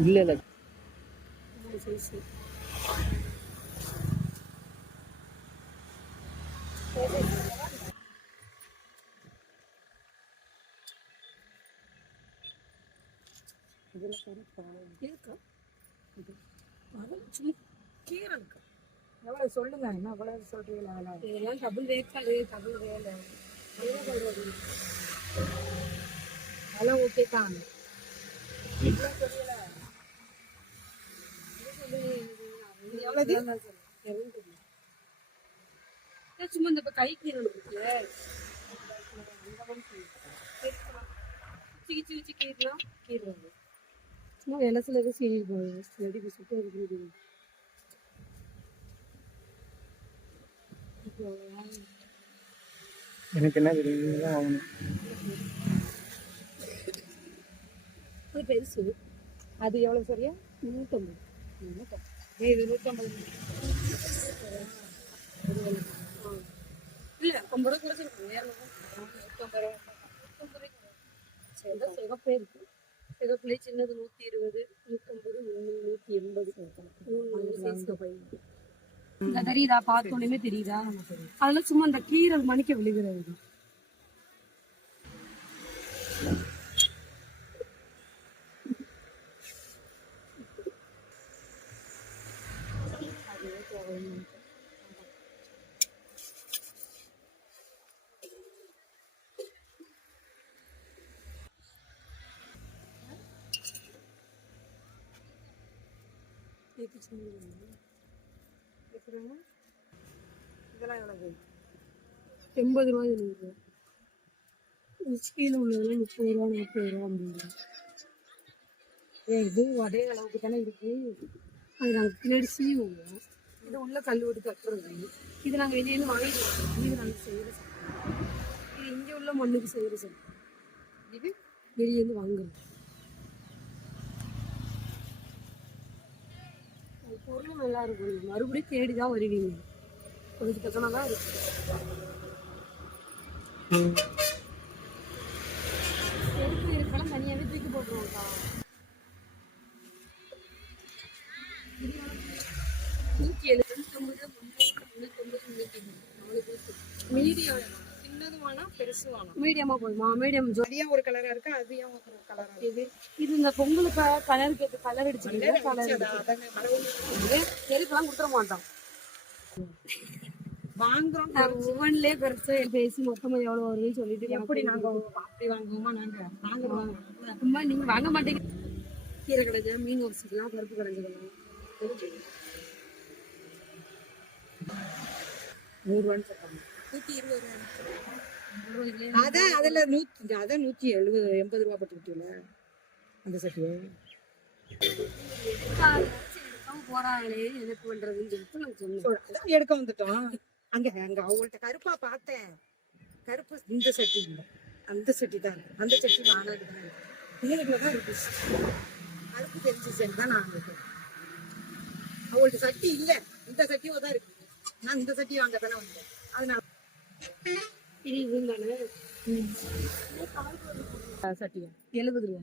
இல்லை இல்லை. இருக்கா எவ்வளோ சொல்லுங்க என்ன அவ்வளோ சொல்றீங்களா இதெல்லாம் டபுள் ரேட் டபுள் வேலை அதெல்லாம் ஓகே தான் சும்மா இந்த கை இருக்குல்ல சிக்கி சிக்கி கீரலாம் கீரை சும்மா இலசில் எதுவும் சீனி போகுது செடி சுத்தம் இருக்குது எனக்கு என்ன தெரியும் தான் ஆகணும். அது பெருசு அது எவ்வளோ சரியா? நூற்றம்பது ஏய், இது நூற்றம்பது இல்லை ஐம்பது ரூபா குறைச்சிருக்கோம் நூற்றம்பது ரூபா நூற்றம்பது சிகப்பே இருக்கு. சிகப்புலேயே சின்னது நூற்றி இருபது நூற்றம்பது முந்நூறு நூற்றி எண்பது தெரியுதா? பார்த்தோன்னே தெரியுதா? அதெல்லாம் சும்மா இந்த கீரல் மணிக்க விழுகிறது. இதெல்லாம் எனக்கு எண்பது ரூபாய் ரூபா கீழே உள்ளதெல்லாம் முப்பது ரூபா நாற்பது ரூபா அப்படின்னு ஏன் இது அதே அளவுக்கு தானே இருக்கு அது நாங்கள் பின்னாடி சீவுவோம் இது உள்ள கல் விட்டு கட்டுறது இது நாங்கள் வெளியில வாங்கிடுவோம் இது நாங்கள் செய்கிற சட்டம் இது இங்கே உள்ள மண்ணுக்கு செய்கிற சட்டம் இது வெளியேருந்து வாங்குறோம் பொருள் நல்லா இருக்கும். மறுபடியும் தேடி தான் வருவீங்க. கொஞ்சம் கஷ்டமாக தான் இருக்கு. செருப்பு இருக்கலாம் தனியாகவே தூக்கி போட்டுருவோம்க்கா. நூற்றி எழுபது தொண்ணூத்தொம்பது முந்நூற்றொம்பது முந்நூற்றி மீடியம் சின்னது மீடியமாக போதுமா மீடியம் ஜோ அது ஏன் ஒரு கலரா இருக்கு? அது ஏன் ஒரு கலரா இது இது இந்த பொங்கலுக்கு கலர் கேட்டு கலர் அடிச்சுக்கிட்டு கலர் செருப்பெல்லாம் கொடுத்துட மாட்டோம். வாங்குறோம். நாங்கள் ஒவ்வொன்றிலே பெருசு பேசி மொத்தமாக எவ்வளோ வருதுன்னு சொல்லிட்டு எப்படி நாங்க அப்படி வாங்குவோமா நாங்க? வாங்குறோம் சும்மா நீங்கள் வாங்க மாட்டீங்க. கீரை கடைஞ்சா மீன் உரிச்சிக்கலாம் பருப்பு கடைஞ்சிக்கலாம் நூற்றி அதான் அதுல நூத்தி அதான் நூத்தி எழுபது எண்பது ரூபா பட்டுக்கிட்டுல அந்த சட்டியை போறாங்களே எனக்கு பண்றதுன்னு சொல்லிட்டு நான் சொன்னேன். எடுக்க வந்துட்டோம். அங்க அங்க அவங்கள்ட்ட கருப்பா பார்த்தேன். கருப்பு இந்த சட்டி இல்ல. அந்த சட்டி தான் இருக்கு. அந்த சட்டி நானாக்கு தான் தான் இருக்கு. கருப்பு தெரிஞ்ச சட்டி தான் நான் இருக்கேன் அவங்கள்ட்ட சட்டி இல்ல. இந்த சட்டியோ தான் இருக்கு. நான் இந்த சட்டி வாங்க தானே வந்தேன். அதனால எழுபது ரூபா.